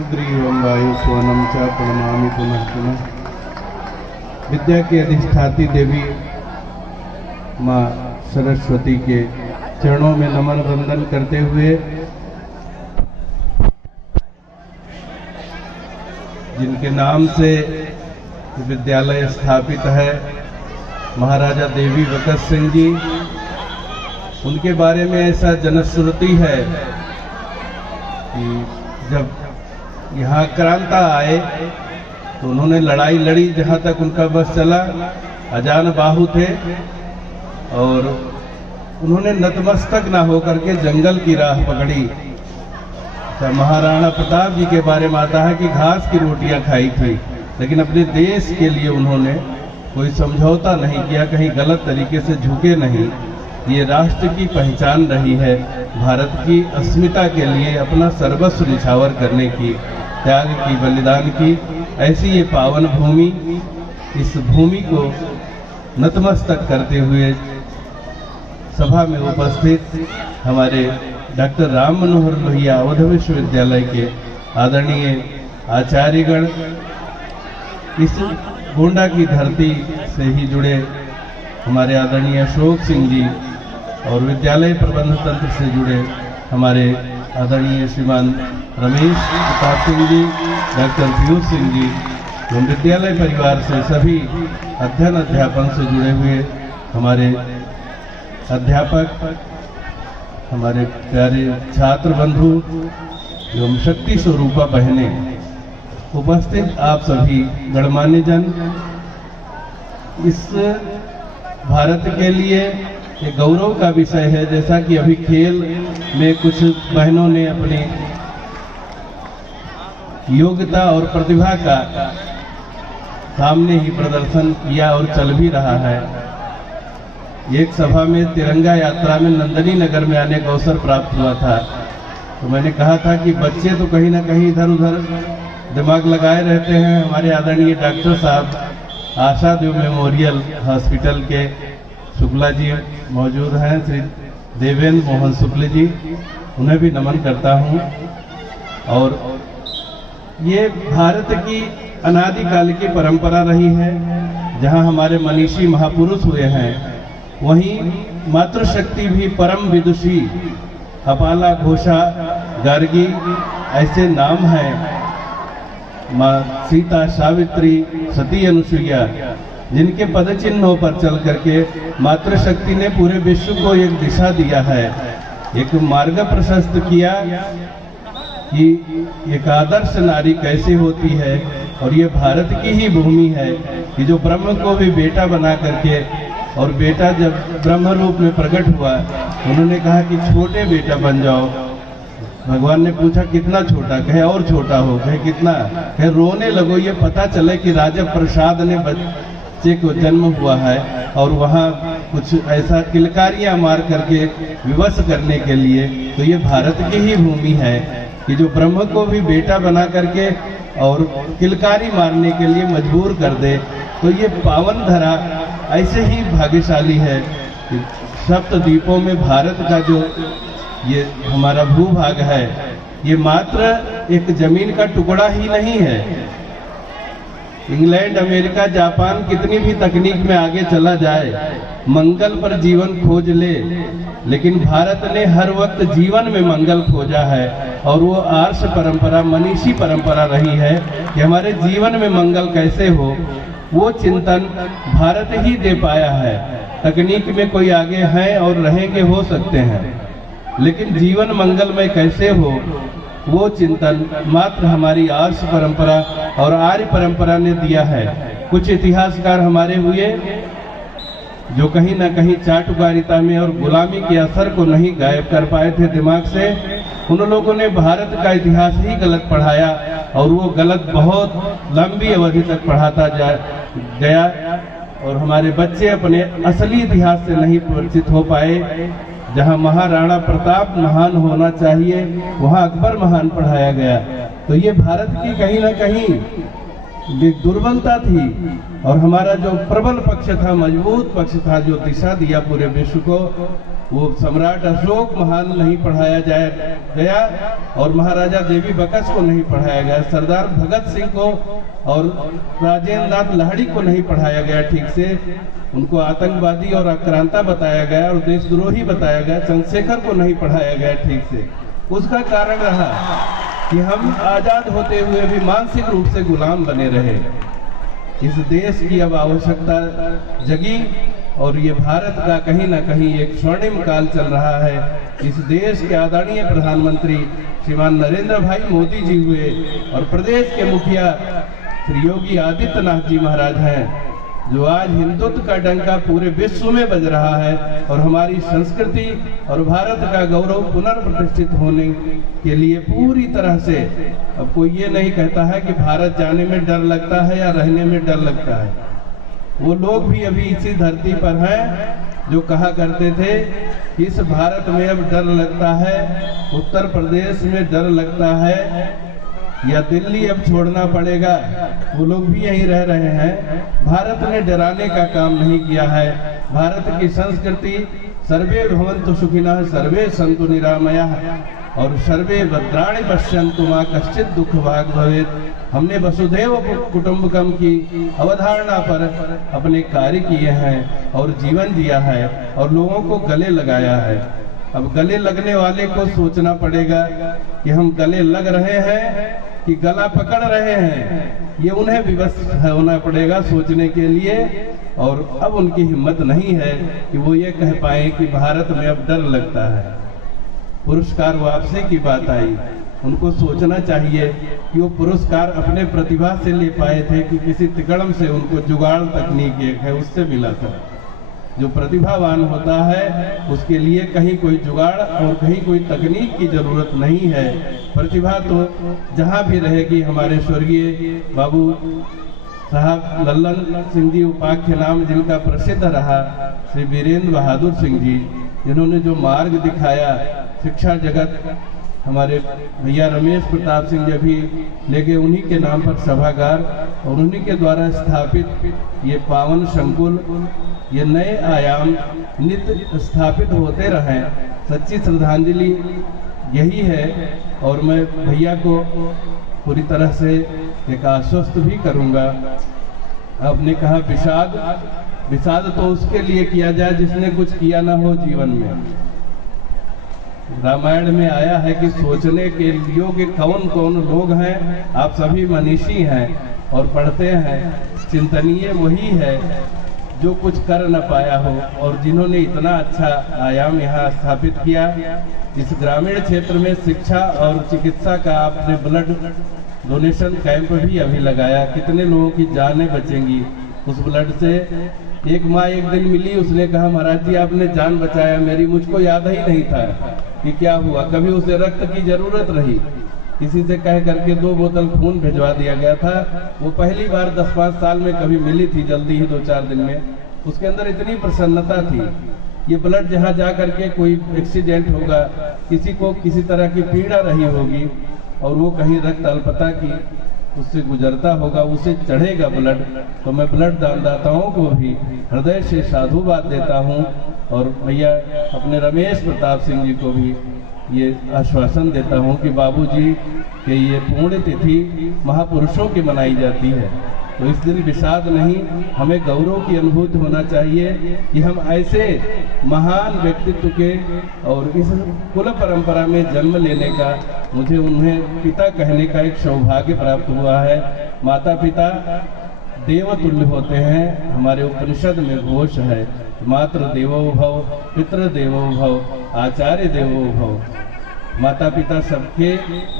सुग्रीवं वायुसुवनं च प्रणमामि पुनः पुनः। विद्या की अधिष्ठाती देवी माँ सरस्वती के चरणों में नमन वंदन करते हुए जिनके नाम से विद्यालय स्थापित है महाराजा देवी वकत सिंह जी, उनके बारे में ऐसा जनश्रुति है कि जब यहाँ क्रांता आए तो उन्होंने लड़ाई लड़ी, जहाँ तक उनका बस चला। अजान बाहु थे और उन्होंने नतमस्तक ना होकर के जंगल की राह पकड़ी। तो महाराणा प्रताप जी के बारे में आता है कि घास की रोटियां खाई थी, लेकिन अपने देश के लिए उन्होंने कोई समझौता नहीं किया, कहीं गलत तरीके से झुके नहीं। ये राष्ट्र की पहचान रही है, भारत की अस्मिता के लिए अपना सर्वस्व निछावर करने की, त्याग की, बलिदान की ऐसी ये पावन भूमि, इस भूमि को नतमस्तक करते हुए सभा में उपस्थित हमारे डॉक्टर राम मनोहर लोहिया अवध विश्वविद्यालय के आदरणीय आचार्यगण, इस गोंडा की धरती से ही जुड़े हमारे आदरणीय अशोक सिंह जी और विद्यालय प्रबंध तंत्र से जुड़े हमारे आदरणीय श्रीमान रमेश प्रताप सिंह जी, डॉक्टर पीयूष सिंह जी, एवं विद्यालय परिवार से सभी अध्ययन अध्यापन से जुड़े हुए हमारे अध्यापक, हमारे प्यारे छात्र बंधु एवं शक्ति स्वरूपा बहनें, उपस्थित आप सभी गणमान्य जन, इस भारत के लिए एक गौरव का विषय है। जैसा कि अभी खेल में कुछ बहनों ने अपनी योग्यता और प्रतिभा का सामने ही प्रदर्शन किया और चल भी रहा है। एक सभा में तिरंगा यात्रा में नंदनी नगर में आने का अवसर प्राप्त हुआ था, तो मैंने कहा था कि बच्चे तो कहीं ना कहीं इधर उधर दिमाग लगाए रहते हैं। हमारे आदरणीय डॉक्टर साहब आशादेव मेमोरियल हॉस्पिटल के शुक्ला जी मौजूद हैं, श्री देवेंद्र मोहन शुक्ल जी, उन्हें भी नमन करता हूं। और ये भारत की अनादिकाल की परंपरा रही है, जहां हमारे मनीषी महापुरुष हुए हैं, वहीं मातृशक्ति भी परम विदुषी, अपाला घोषा गार्गी ऐसे नाम हैं। माँ सीता, सावित्री, सती, अनुसुईया, जिनके पद चिन्हों पर चल करके मातृशक्ति ने पूरे विश्व को एक दिशा दिया है, एक मार्ग प्रशस्त किया कि एक आदर्श नारी कैसे होती है। और ये भारत की ही भूमि है कि जो ब्रह्म को भी बेटा बना करके, और बेटा जब ब्रह्म रूप में प्रकट हुआ, उन्होंने कहा कि छोटे बेटा बन जाओ। भगवान ने पूछा कितना छोटा, कहे और छोटा हो, कहे कितना, कहे रोने लगो, ये पता चले कि राजा प्रसाद ने बच्चे को जन्म हुआ है। और वहाँ कुछ ऐसा किलकारियां मार करके विवश करने के लिए, तो ये भारत की ही भूमि है कि जो ब्रह्म को भी बेटा बना करके और किलकारी मारने के लिए मजबूर कर दे। तो ये पावन धरा ऐसे ही भाग्यशाली है कि सप्त द्वीपों में भारत का जो ये हमारा भूभाग है, ये मात्र एक जमीन का टुकड़ा ही नहीं है। इंग्लैंड, अमेरिका, जापान कितनी भी तकनीक में आगे चला जाए, मंगल पर जीवन खोज ले, लेकिन भारत ने हर वक्त जीवन में मंगल खोजा है। और वो आर्ष परंपरा, मनीषी परंपरा रही है कि हमारे जीवन में मंगल कैसे हो, वो चिंतन भारत ही दे पाया है। तकनीक में कोई आगे है और रहेंगे, हो सकते हैं, लेकिन जीवन मंगलमय कैसे हो, वो चिंतन मात्र हमारी आर्ष परंपरा और आर्य परंपरा ने दिया है। कुछ इतिहासकार हमारे हुए जो कहीं ना कहीं चाटुकारिता में और गुलामी के असर को नहीं गायब कर पाए थे दिमाग से। उन लोगों ने भारत का इतिहास ही गलत पढ़ाया, और वो गलत बहुत लंबी अवधि तक पढ़ाता गया, और हमारे बच्चे अपने असली इतिहास से नहीं परिचित हो पाए। जहां महाराणा प्रताप महान होना चाहिए, वहां अकबर महान पढ़ाया गया। तो ये भारत की कहीं ना कहीं दुर्बलता थी, और हमारा जो प्रबल पक्ष था, मजबूत पक्ष था, जो दिशा दिया पूरे विश्व को, वो सम्राट अशोक महान नहीं पढ़ाया गया और महाराजा देवी बकस को नहीं पढ़ाया गया, सरदार भगत सिंह को और राजेंद्र नाथ लाहिड़ी को नहीं पढ़ाया गया ठीक से। उनको आतंकवादी और आक्रांता बताया गया और देशद्रोही बताया गया। चंद्रशेखर को नहीं पढ़ाया गया ठीक से। उसका कारण रहा कि हम आजाद होते हुए भी मानसिक रूप से गुलाम बने रहे। इस देश की अब आवश्यकता जगी और ये भारत का कहीं ना कहीं एक स्वर्णिम काल चल रहा है। इस देश के आदरणीय प्रधानमंत्री श्रीमान नरेंद्र भाई मोदी जी हुए और प्रदेश के मुखिया श्री योगी आदित्यनाथ जी महाराज हैं, जो आज हिंदुत्व का डंका पूरे विश्व में बज रहा है और हमारी संस्कृति और भारत का गौरव पुनर्प्रतिष्ठित होने के लिए पूरी तरह से। अब कोई ये नहीं कहता है कि भारत जाने में डर लगता है या रहने में डर लगता है। वो लोग भी अभी इसी धरती पर हैं जो कहा करते थे कि इस भारत में अब डर लगता है, उत्तर प्रदेश में डर लगता है या दिल्ली अब छोड़ना पड़ेगा। वो लोग भी यहीं रह रहे हैं। भारत ने डराने का काम नहीं किया है। भारत की संस्कृति सर्वे भवन्तु सुखिनः सर्वे सन्तु निरामयाः और सर्वे भद्राणि पश्यन्तु मा कश्चित् दुःख भाग् भवेत्। हमने वसुधैव कुटुम्बकम की अवधारणा पर अपने कार्य किए हैं और जीवन जिया है और लोगों को गले लगाया है। अब गले लगने वाले को सोचना पड़ेगा कि हम गले लग रहे हैं कि गला पकड़ रहे हैं। ये उन्हें विवश होना पड़ेगा सोचने के लिए। और अब उनकी हिम्मत नहीं है कि वो ये कह पाए कि भारत में अब डर लगता है। पुरस्कार वापसी की बात आई, उनको सोचना चाहिए कि वो पुरस्कार अपने प्रतिभा से ले पाए थे कि किसी तिकड़म से उनको जुगाड़ तकनीक एक है उससे मिला था। जो प्रतिभावान होता है उसके लिए कहीं कोई जुगाड़ और कहीं कोई तकनीक की जरूरत नहीं है। प्रतिभा तो जहाँ भी रहेगी। हमारे स्वर्गीय बाबू साहब लल्लन सिंह जी उपाख्य नाम जिनका प्रसिद्ध रहा, श्री वीरेंद्र बहादुर सिंह जी, जिन्होंने जो मार्ग दिखाया शिक्षा जगत, हमारे भैया रमेश प्रताप सिंह जी भी ले गए, उन्हीं के नाम पर सभागार और उन्हीं के द्वारा स्थापित ये पावन संकुल, ये नए आयाम नित्य स्थापित होते रहें। सच्ची श्रद्धांजलि यही है। और मैं भैया को पूरी तरह से एक आश्वस्त भी करूंगा। आपने कहा विषाद तो उसके लिए किया जाए जिसने कुछ किया ना हो जीवन में। रामायण में आया है कि सोचने के योग्य कौन कौन लोग हैं। आप सभी मनीषी हैं और पढ़ते हैं। चिंतनीय वही है जो कुछ कर न पाया हो और जिन्होंने इतना अच्छा आयाम यहाँ स्थापित किया। इस ग्रामीण क्षेत्र में शिक्षा और चिकित्सा का आपने ब्लड डोनेशन कैंप भी अभी लगाया। कितने लोगों की जानें बचेंगी उस ब्लड से। एक माँ एक दिन मिली, उसने कहा महाराज जी आपने जान बचाया मेरी, मुझको याद ही नहीं था कि क्या हुआ। कभी उसे रक्त की जरूरत रही, किसी से कह करके 2 बोतल खून भिजवा दिया गया था। वो पहली बार 10-5 साल में कभी मिली थी, जल्दी ही 2-4 दिन में। उसके अंदर इतनी प्रसन्नता थी। ये ब्लड जहाँ जा करके कोई एक्सीडेंट होगा, किसी को किसी तरह की पीड़ा रही होगी और वो कहीं रक्त अल्पता की उससे गुजरता होगा, उसे चढ़ेगा ब्लड। तो मैं ब्लड दानदाताओं को भी हृदय से साधुवाद देता हूँ और भैया अपने रमेश प्रताप सिंह जी को भी ये आश्वासन देता हूँ कि बाबूजी के ये पुण्य तिथि महापुरुषों की मनाई जाती है। तो इस दिन विषाद नहीं, हमें गौरव की अनुभूति होना चाहिए कि हम ऐसे महान व्यक्तित्व के और इस कुल परंपरा में जन्म लेने का, मुझे उन्हें पिता कहने का एक सौभाग्य प्राप्त हुआ है। माता पिता देवतुल्य होते हैं। हमारे उपनिषद में घोष है, मातृ देवो भव, पितृ देवो भव, आचार्य देवो भव। माता पिता सबके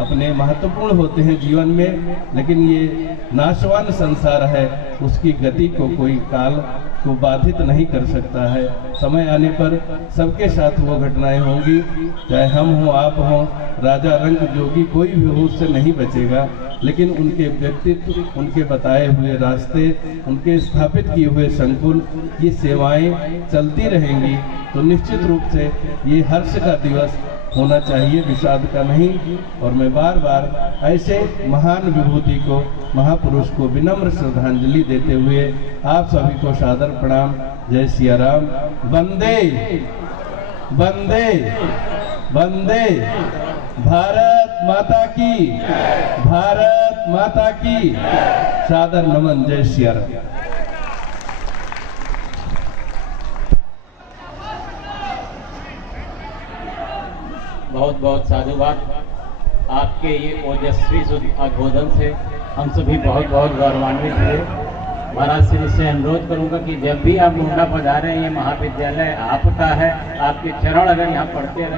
अपने महत्वपूर्ण होते हैं जीवन में, लेकिन ये नाशवान संसार है, उसकी गति को कोई काल को बाधित नहीं कर सकता है। समय आने पर सबके साथ वो घटनाएं होंगी, चाहे हम हों, आप हों, राजा रंग जोगी, कोई भी हो उससे नहीं बचेगा। लेकिन उनके व्यक्तित्व, उनके बताए हुए रास्ते, उनके स्थापित किए हुए संकुल, ये सेवाएं चलती रहेंगी। तो निश्चित रूप से ये हर्ष का दिवस होना चाहिए, विषाद का नहीं। और मैं बार बार ऐसे महान विभूति को, महापुरुष को विनम्र श्रद्धांजलि देते हुए आप सभी को सादर प्रणाम। जय सिया राम। वंदे वंदे वंदे भारत माता की, भारत माता की। सादर नमन। जय श्री राम। बहुत बहुत साधुवाद। आपके ये ओजस्वी उद्बोधन से हम सभी बहुत बहुत गौरवान्वित हुए। महाराज श्री से अनुरोध करूंगा कि जब भी आप मुंडा पधारें, ये महाविद्यालय आपका है, आपके चरण अगर यहाँ पढ़ते रहे